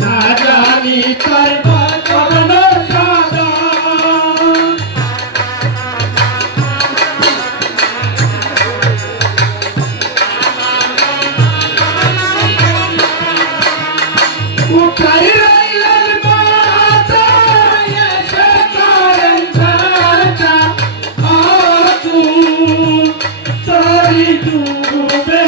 না জানি তার কখন সাদা উঠাই রইলেন মাথা এসে করেন ঝাঁটা আগুন তরি ডুবে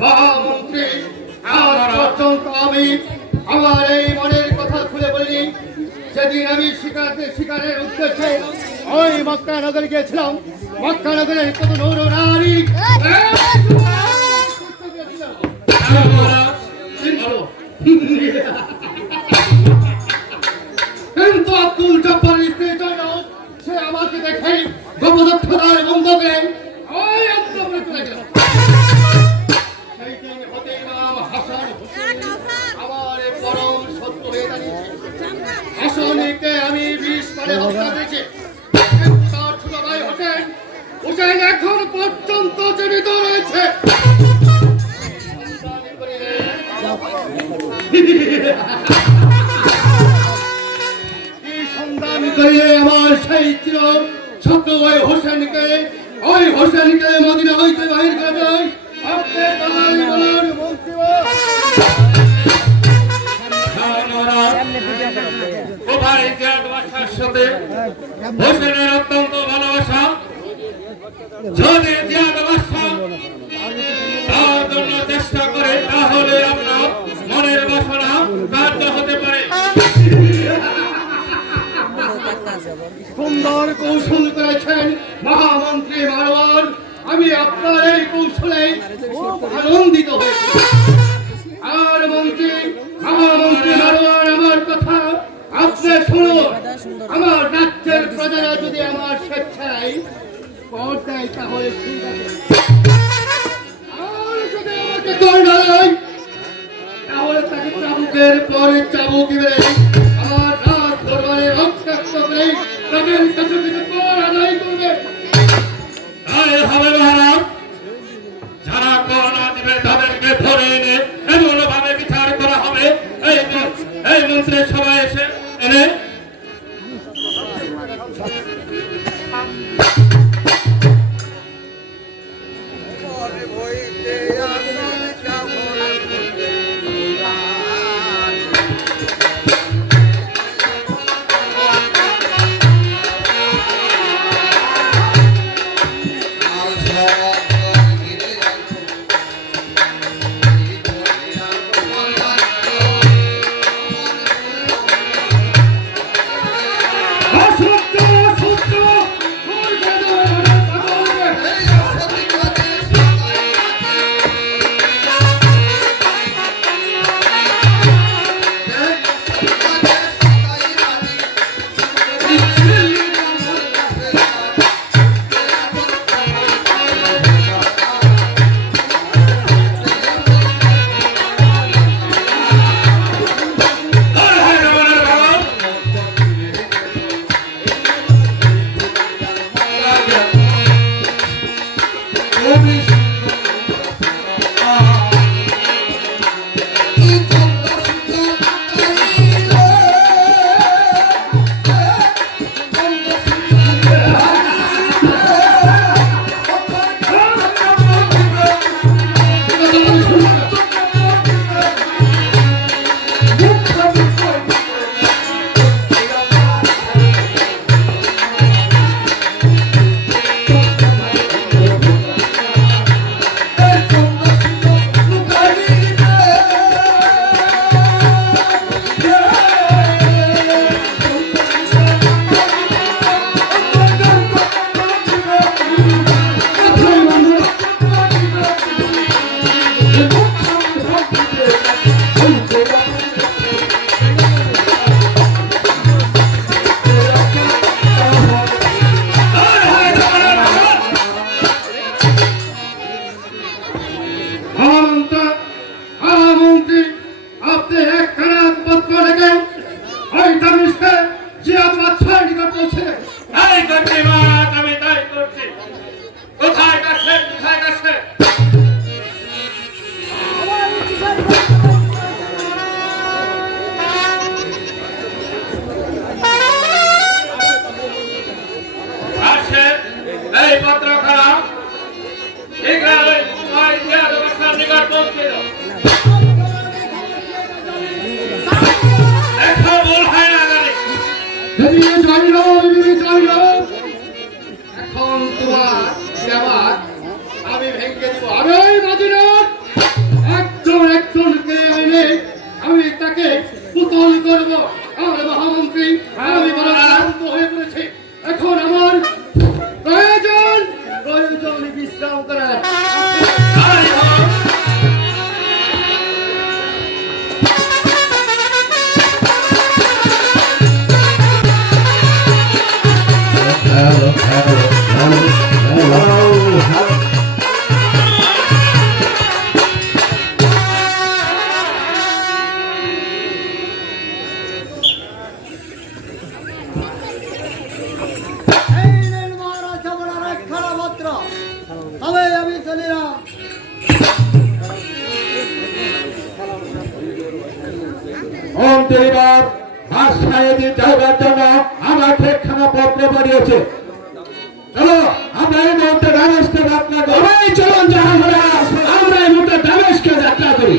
মহামন্ত্রী, আজ পর্যন্ত আমি আমার এই মনের কথা খুলে বলিনি। সেদিন আমি শিকারের উদ্দেশ্যে ওই মক্কা নগরে গিয়েছিলাম। মক্কা নগরের কত নর নারী কিন্তু আব্দুল জব্বারের স্ত্রী জয়নব সে আমাকে দেখে গোপদক্ষতার বন্ধকে ওই আক্রমণে চলে গেল। সেই দিন হতে ইমাম হাসান হুসেন আমার পরম সত্য হয়ে দাঁড়িয়েছে। হাসানকে আমি 20 বারে হত্যা করেছি, কিন্তু তার ছোট ভাই হোসেন এখন পর্যন্ত জীবিত রয়েছে। আমার সেই চির ছোট ভাই হোসেনকে মদিনা হইতে বাহির করে দেয়। সাথে হোসেনের অত্যন্ত ভালোবাসা, যদি জিয়াদ বাদশাহ তার জন্য চেষ্টা করে তাহলে আপনার মনের বাসনা কার্য হতে পারে। সুন্দর কৌশল করেছেন মহামন্ত্রী মারওয়ান। আমি আপনার এই কৌশলে খুব আনন্দিত হয়েছি। আর মহামন্ত্রী মারওয়ান, আমার কথা আপনি শুনুন। আমার রাজ্যের প্রজারা যদি আমার স্বেচ্ছায় কর দেয় তাহলে ঠিক আছে, আর যদি আমাকে কর না দেয় তাহলে তাকে চাবুকের পরে চাবুক মেরে আমার রাত দরবারে রক্ষাক্ত করে তাদের কাছে থেকে কর আদায় করবে। হবে মহারাজ, যারা কর না দিবে তাদেরকে ধরে এনে এমন ভাবে বিচার করা হবে এই মন্ত্রের সবাই এসে এনে দেবী জয় হোক, দেবী জয় হোক। এখন তোমার দেওয়ার আমি ভেঙে দিব। আমি ওই মদিনার একজনকে এনে আমি তাকে পুতুল করব। আমার মহামন্ত্রী আমি বড় ক্লান্ত হয়ে পড়েছি। এখন আমার প্রয়োজন বিশ্রাম করার। আমি চলিলাম। মন্ত্রীবার বাসায় যাওয়ার জন্য আমাকে একখানা পত্র পাঠিয়েছে। চলো আমরা এই মুহূর্তে দামেস্কে যাত্রা করি। চলুন জাহাজরা, আমরা এই মুহূর্তে দামেস্কে যাত্রা করি।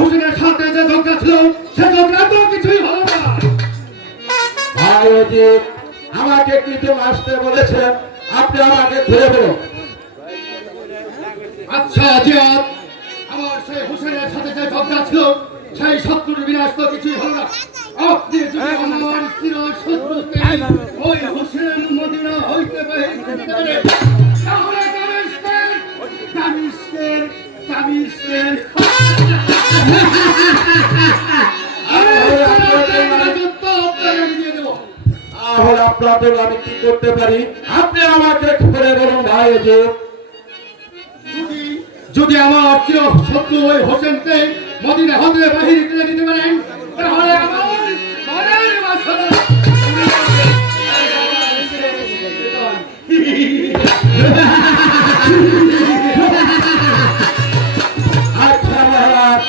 হুসেনের সাথে যে ঝগড়া ছিল সে ঝগড়া তো কিছুই হলো না। ভাইজি আমাকে কিন্তু আসতে বলেছেন, আপনি আমাকে ঘুরে বলুন। আচ্ছা জিয়াদ, আমার সেই হুসেনের সাথে যে ঝগড়া ছিল সেই শত্রুর বিনাশ তো কিছুই হলো না। আপনি যদি আমার চির শত্রুকে ওই হুসেন মদিনা হইতে পারে তাহলে তাবিজের তাহলে আপনাদের আমি কি করতে পারি আপনি আমাকে ঘুরে বলুন ভাইজি। যদি আমার চির শত্রু ওই হোসেনকে মদিনা হতে বাহির করে দিতে পারেন তাহলে আমার মনের বাসনা আচ্ছা মহারাজ,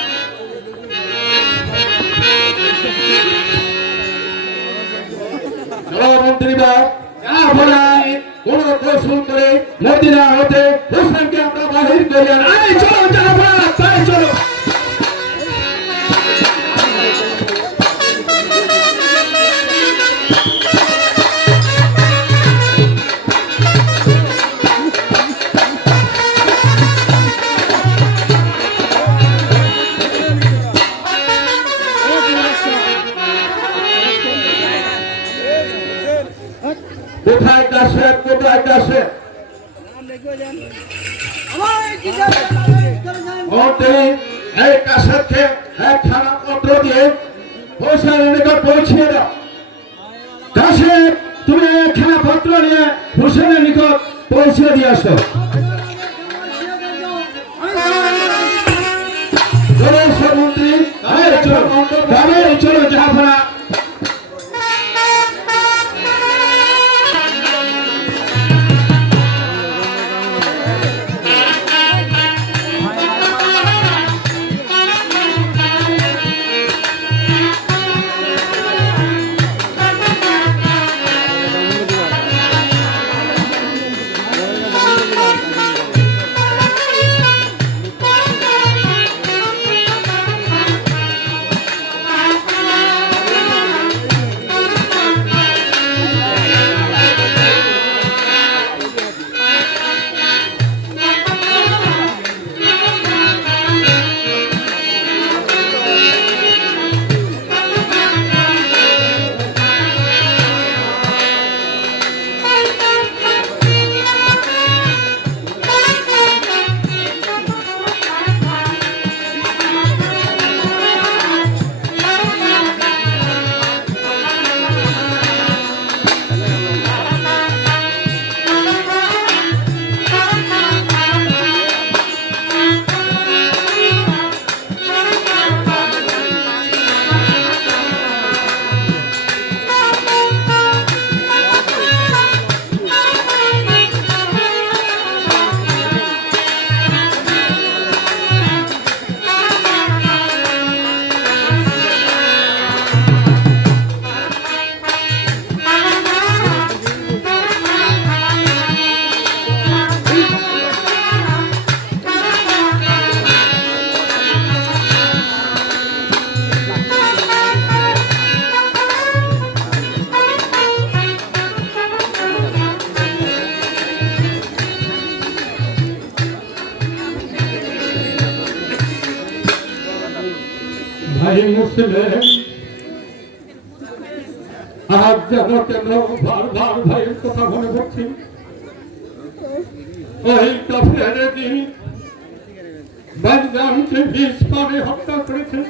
মন্ত্রীবার কোন কৌশল করে মদিনা হতে হোসেনকে আমরা বাহির করি। চলো তাই চলো। কোথায় কাছে কোথায় কাছে এই কাছেরকে একখানা পত্র দিয়ে হোসেনের নিকট পৌঁছিয়ে দাও। কাছে তুমি একখানা পত্র নিয়ে হোসেনের নিকট পৌঁছে দিয়ে আসো। মন্ত্রী চলো জাহাপনা। ভাই মুসলিম আজ যেন কেন বারবার ভাইয়ের কথা মনে পড়ছি। ওই কাফের দিন বাগদানকে বিষ পানে হত্যা করেছেন।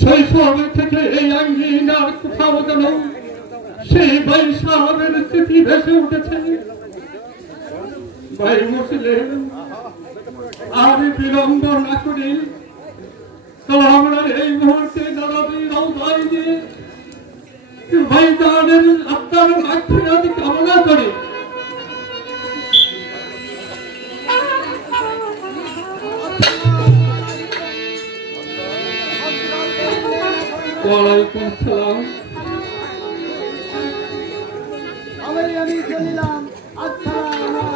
শৈশব থেকে এই আঙ্গিন আর কোথাও যেন সেই ভাই সাহেবের স্মৃতি ভেসে উঠেছে। ভাই মুসলিম আর বিলম্ব না করি আমরা এই মুহূর্তে দাদাবি রওজায় দিয়ে ভাইজানের আত্মার মাগফিরাত কামনা করি। ওয়ালাইকুম আসসালাম। আমি চলিলাম। আসসালামু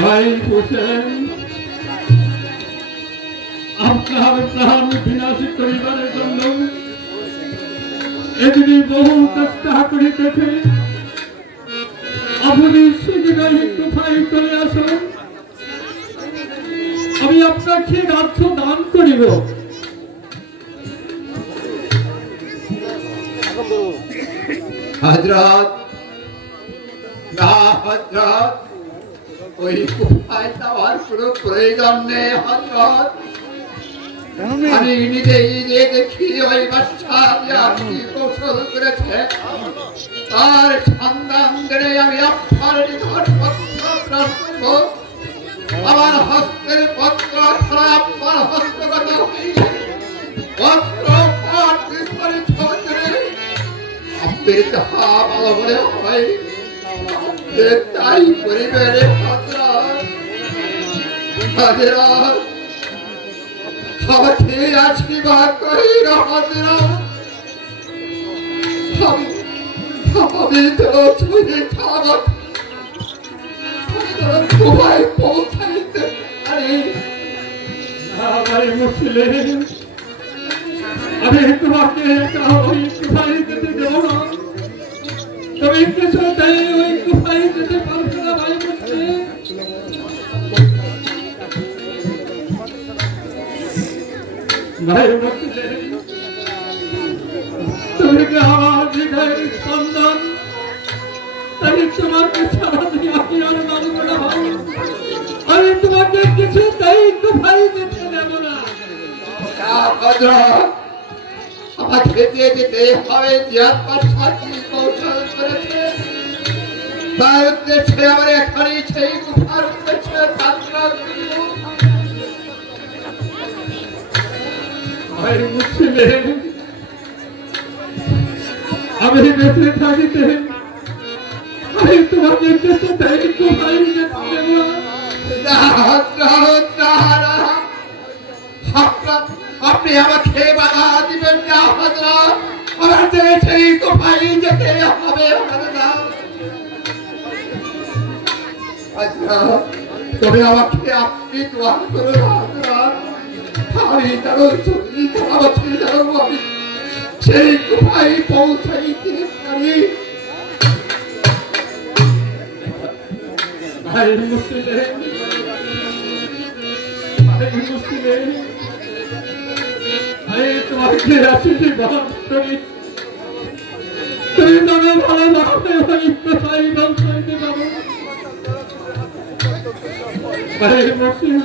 ভাই হোসেন আপনার প্রাণ বিনাশ করিবার জন্য এদিকে বহু চেষ্টা করিতেছে। আপনি শীঘ্রই কোথায় চলে আসুন, আমি আপনাকে রাজ্য দান করিব। হযরত না হযরত, ওই কোথায় যাওয়ার কোনো প্রয়োজন নেই হযরত। আমি নিজেই যে দেখি ওই বাচ্চা যে আপনি গোসল করেছে তার সন্ধান ধরে আমি আপনার নিকট পত্র প্রেরণ করব। আমার হস্তের পত্র ছাড়া আপনার হস্তগত হইলে পত্র পাঠ বিস্তারিত করে আপনার যাহা ভালো মনে হয় তাই করিবেন হযরত। হযরত আমাকে আশীর্বাদ করিল হযরত। আমি তো ছুঁয়ে খাওয়া তোমায় পৌঁছাইতে পারি। ভাই মুসলিম আমি তোমাকে ওই গুহায় যেতে দেব না, তুমি কিছুতেই ওই গুহায় যেতে পারবে না। ভাই মুসলিম ভাই মুসলিম তুমি কি আমার হৃদয়ের স্পন্দন, তাই তোমাকে ছাড়া দিয়ে আমি আর মানব না। আমি তোমাকে কিছুতেই গুহায় যেতে দেব না। হযরত আমাকে দিয়ে যেতে হবে। জিয়াদ বাদশা কি কৌশল করেছে তার উদ্দেশ্যে আমার এখানে সেই গুহার উদ্দেশ্যে যাত্রা করিব। ভাই মুসলিম আমি বেঁচে থাকিতে আমি তোমাকে কিছুতেই গুহায় যেতে দেব না। আপনি আমাকে বাধা দিবেন না হযরত। আমাদের সেই গুহায় যেতে হবে হযরত। তবে আমাকে আপনি দোয়া করুন হযরত। আমি তার চলি আমাকে জানাবো আমি সেই গুহায় পৌঁছাইতে পারি। ভাই মুসলিম আমি তোমাকে আশীর্বাদ করি, তুমি তবে ভালোভাবে ওই কোথায় পৌঁছাইতে পারো। ভাই মুসলিম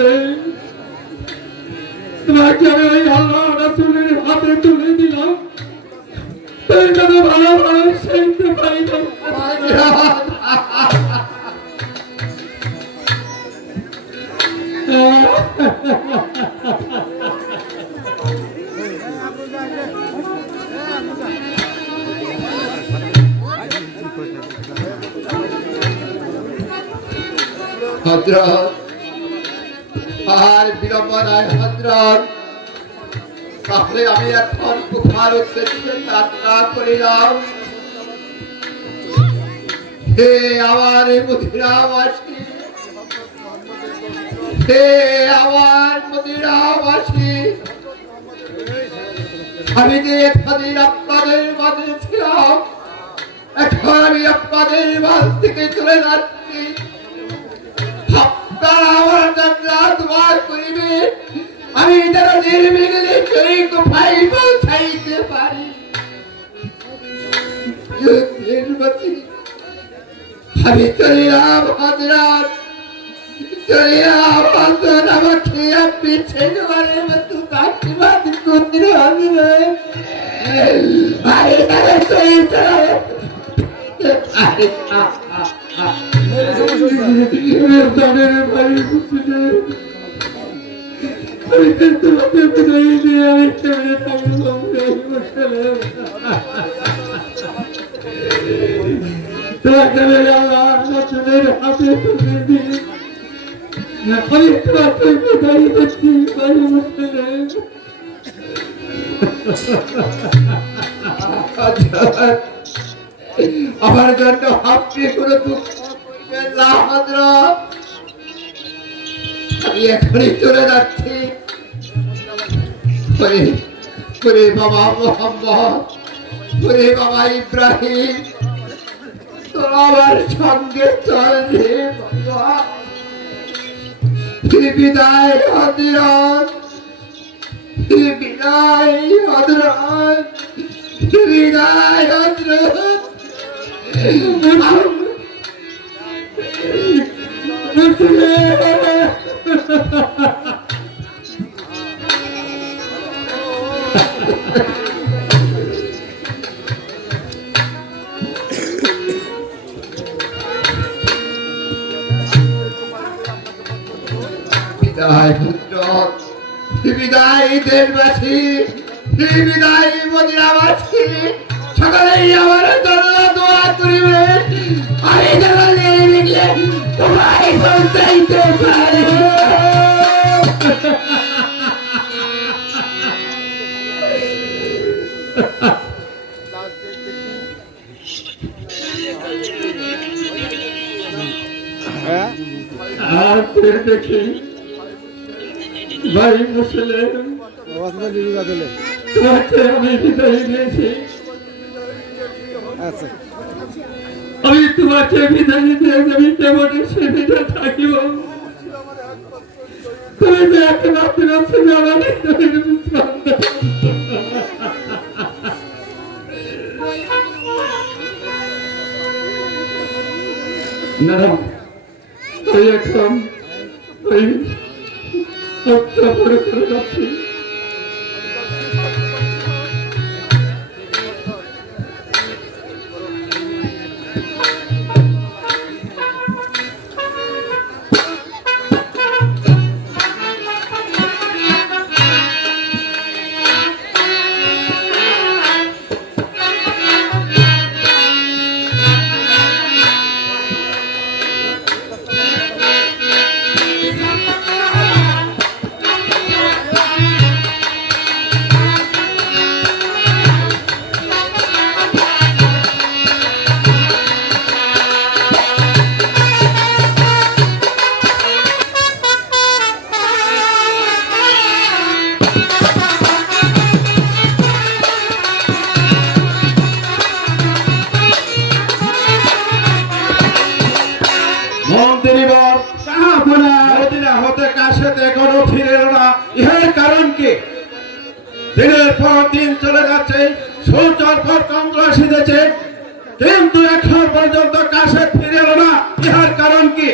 তোমাকে আমি ওই আল্লাহ রাসূলের হাতে তুলে দিলাম, তুমি তবে ভালোভাবে সেই কোথায় হযরত আর বিলম্ব নাই হযরত। তাহলে আমি এখন গুহার উদ্দেশ্যে যাত্রা করিলাম। হে আমার মদিরাবাসী, হে আমার মদিরাবাসী, আমি যে এতদিন আপনাদের মাঝে ছিলাম এখন আমি আপনাদের মাঝ থেকে চলে যাচ্ছি। তারা আমার জন্য দোয়া করিবে, আমি যেন নির্বিঘ্নে সেই কোথায় পৌঁছাইতে পারি। আমি চলিলাম হযরত, চলিলাম হযরত, আমাকে আপনি ছেলেবারের মতো আশীর্বাদ করতে হবে। আরে তারা চলতে আমার জন্য আপনি কোনো দুঃখ করবেন না হযরত, আমি এখনই চলে যাচ্ছি। ওরে বাবা মোহাম্মদ, ওরে বাবা ইব্রাহিম, তোরা আমার সঙ্গে চল রে বাবা। বিদায় হযরত, বিদায় হযরত, বিদায় হযরত। বিদায় হযরত, বিদায় দেশবাসী, বিদায় মদিনাবাসী, সকলেই আমার জন্য দোয়া করিবে, আমি যেন নির্বিঘ্নে তোমায় পৌঁছাইতে পারি। আর ফির দেখি ভাই মুসলিম, তোমাকে আমি বিদায় দিয়েছি। আমি তোমাকে বিদায় দিয়ে আমি কেমন সেদিকে থাকিব, তুমি যে একমাত্র ছিল আমাকে বিশ্রাম দাও। না ওই এখন ওই করে যাচ্ছি। দিনের পর দিন চলে যাচ্ছে, সূর্যের পর চন্দ্র এসেছে, কিন্তু এখন পর্যন্ত কাছে ফিরে এলো না। ইহার কারণ কি?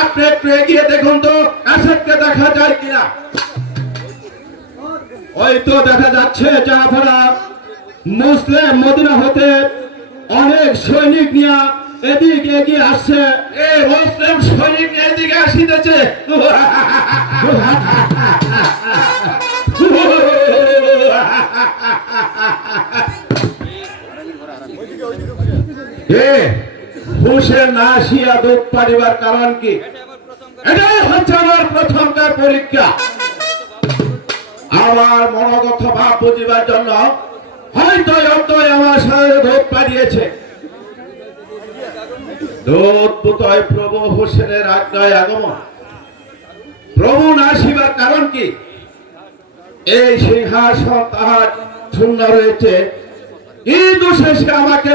আপনি একটু এগিয়ে দেখুন তো কাছেরকে দেখা যায় কিনা। ওই তো দেখা যাচ্ছে জাফরা মুসলিম মদিনা হতে অনেক সৈনিক নিয়ে এদিকে এগিয়ে আসছে। এই মুসলিম সৈনিক এদিকে আসিতেছে। হুসেন না আসিয়া দুঃখ পারিবার কারণ কি? এটাই হচ্ছে আমার প্রথমকার পরীক্ষা। আমার মনোগত ভাব বুঝিবার জন্য হয়তো আমার সাথে দুঃখ পাঠিয়েছে। দূতপুতয় প্রভু হোসেনের আজ্ঞায় আগমন। প্রভু না আসিবার কারণ কি? এই সিংহাসন তাহার শূন্য রয়েছে, কি দোষে সে আমাকে